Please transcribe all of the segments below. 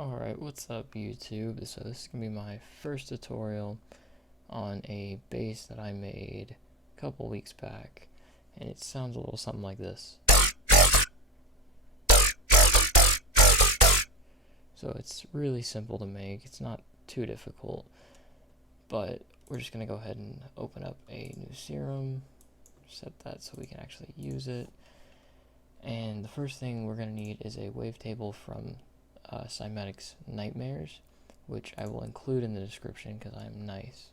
Alright, what's up YouTube? So this is going to be my first tutorial on a bass that I made a couple weeks back, and it sounds a little something like this. So it's really simple to make, it's not too difficult, but we're just going to go ahead and open up a new Serum, set that so we can actually use it, and the first thing we're going to need is a wavetable from Cymatics Nightmares, which I will include in the description because I am nice.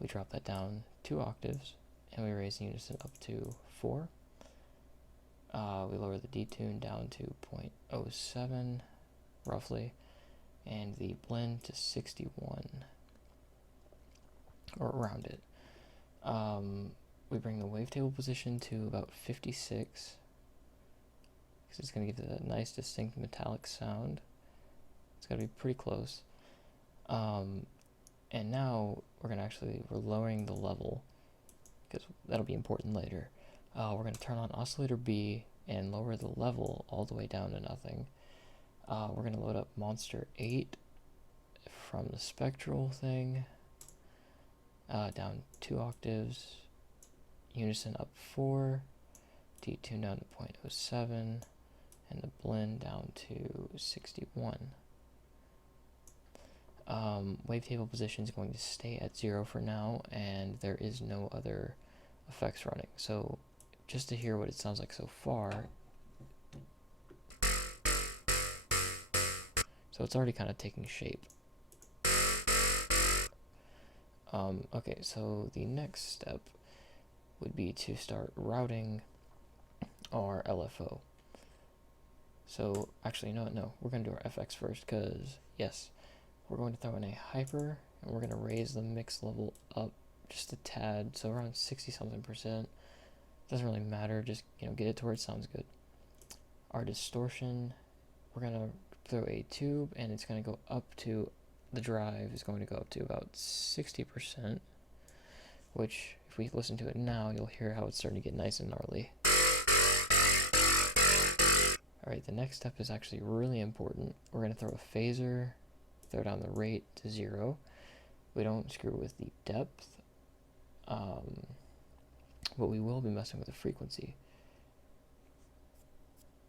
We drop that down 2 octaves, and we raise the unison up to 4. We lower the detune down to 0.07, roughly, and the blend to 61, or around it. We bring the wavetable position to about 56, because it's going to give it a nice distinct metallic sound. It's got to be pretty close. And now we're lowering the level, because that'll be important later. We're going to turn on oscillator B and lower the level all the way down to nothing. We're going to load up Monster 8 from the spectral thing, down 2 octaves, unison up 4, detune down to 0.07, and the blend down to 61. Wavetable position is going to stay at 0 for now, and there is no other effects running. So just to hear what it sounds like so far. So it's already kind of taking shape. Okay, so the next step would be to start routing our LFO. So actually, no, we're going to do our FX first, because yes, we're going to throw in a hyper, and we're going to raise the mix level up just a tad, so around 60-something%. Doesn't really matter, just get it to where it sounds good. Our distortion, we're going to throw a tube, and it's going to go up to, the drive is going to go up to about 60%, which if we listen to it now, you'll hear how it's starting to get nice and gnarly. Alright, the next step is actually really important. We're going to throw a phaser, throw down the rate to 0. We don't screw with the depth, but we will be messing with the frequency.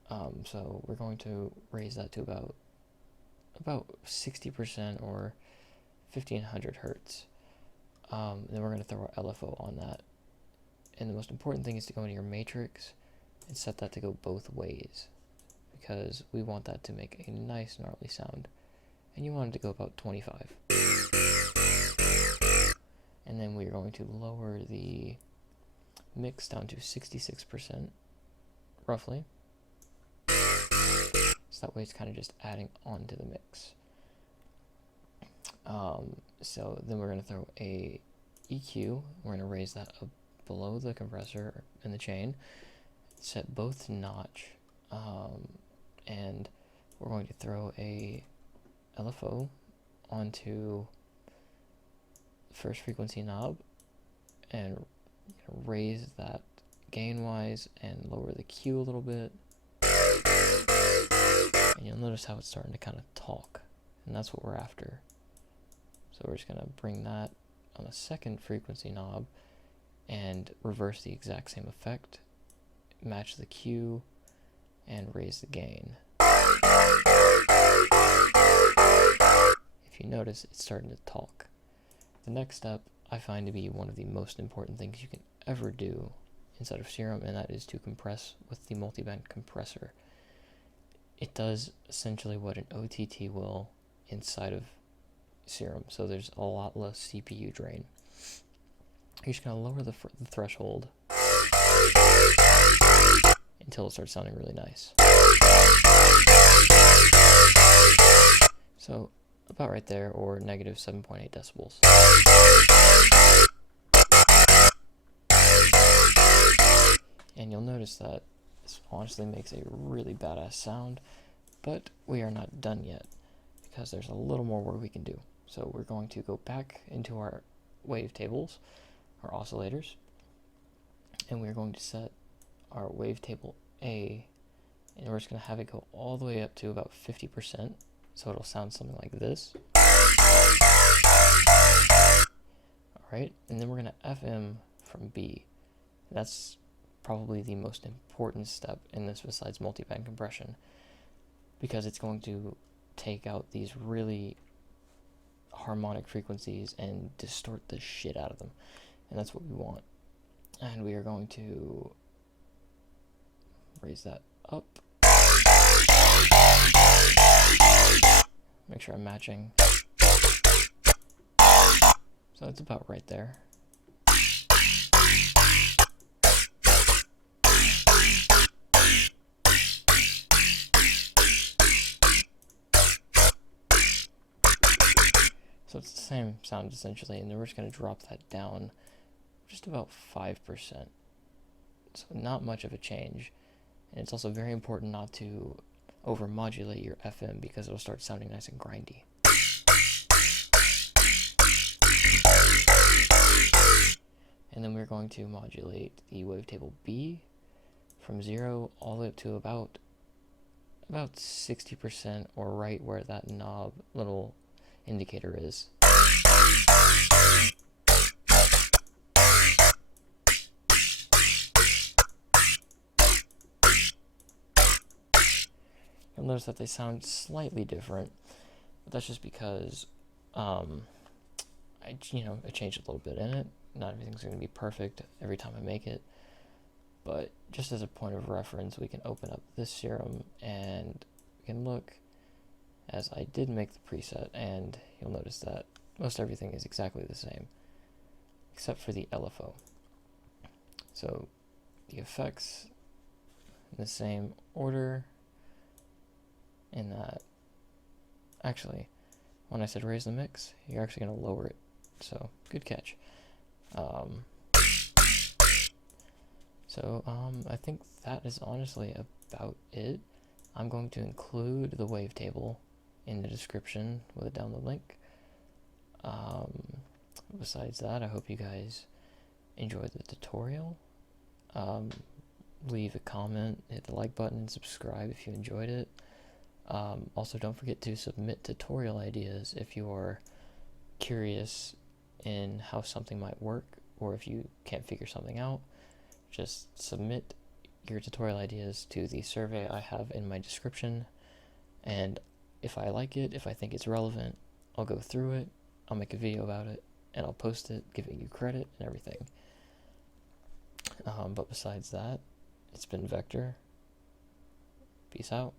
So we're going to raise that to about 60% or 1500 hertz. Then we're going to throw our LFO on that. And the most important thing is to go into your matrix and set that to go both ways, because we want that to make a nice gnarly sound. And you want it to go about 25. And then we're going to lower the mix down to 66%, roughly. So that way it's kind of just adding on to the mix. So then we're going to throw a EQ. We're going to raise that up below the compressor in the chain, set both to notch, and we're going to throw a LFO onto the first frequency knob and raise that gain wise and lower the Q a little bit. And you'll notice how it's starting to kind of talk, and that's what we're after. So we're just going to bring that on the second frequency knob and reverse the exact same effect, match the Q, and raise the gain. If you notice, it's starting to talk. The next step I find to be one of the most important things you can ever do inside of Serum, and that is to compress with the multiband compressor. It does essentially what an OTT will inside of Serum, so there's a lot less CPU drain. You're just going to lower the threshold until it starts sounding really nice. So about right there, or negative 7.8 decibels. And you'll notice that this honestly makes a really badass sound, but we are not done yet, because there's a little more work we can do. So we're going to go back into our wavetables, our oscillators, and we're going to set our wavetable A, and we're just going to have it go all the way up to about 50%, So it'll sound something like this. Alright, and then we're going to FM from B. That's probably the most important step in this besides multiband compression, because it's going to take out these really harmonic frequencies and distort the shit out of them. And that's what we want. And we are going to raise that up. Make sure I'm matching. So it's about right there. So it's the same sound essentially, and then we're just going to drop that down just about 5%. So not much of a change. And it's also very important not to overmodulate your FM because it'll start sounding nice and grindy. And then we're going to modulate the wavetable B from 0 all the way up to about 60%, or right where that knob little indicator is. You'll notice that they sound slightly different, but that's just because I changed a little bit in it. Not everything's going to be perfect every time I make it, but just as a point of reference, we can open up this Serum and we can look as I did make the preset, and you'll notice that most everything is exactly the same, except for the LFO. So the effects in the same order, in that, actually, when I said raise the mix, you're actually going to lower it, so good catch. I think that is honestly about it. I'm going to include the wavetable in the description with a download link. Besides that, I hope you guys enjoyed the tutorial. Leave a comment, hit the like button, and subscribe if you enjoyed it. Also, don't forget to submit tutorial ideas if you are curious in how something might work, or if you can't figure something out. Just submit your tutorial ideas to the survey I have in my description, and if I like it, if I think it's relevant, I'll go through it, I'll make a video about it, and I'll post it, giving you credit and everything. But besides that, it's been Vektyr. Peace out.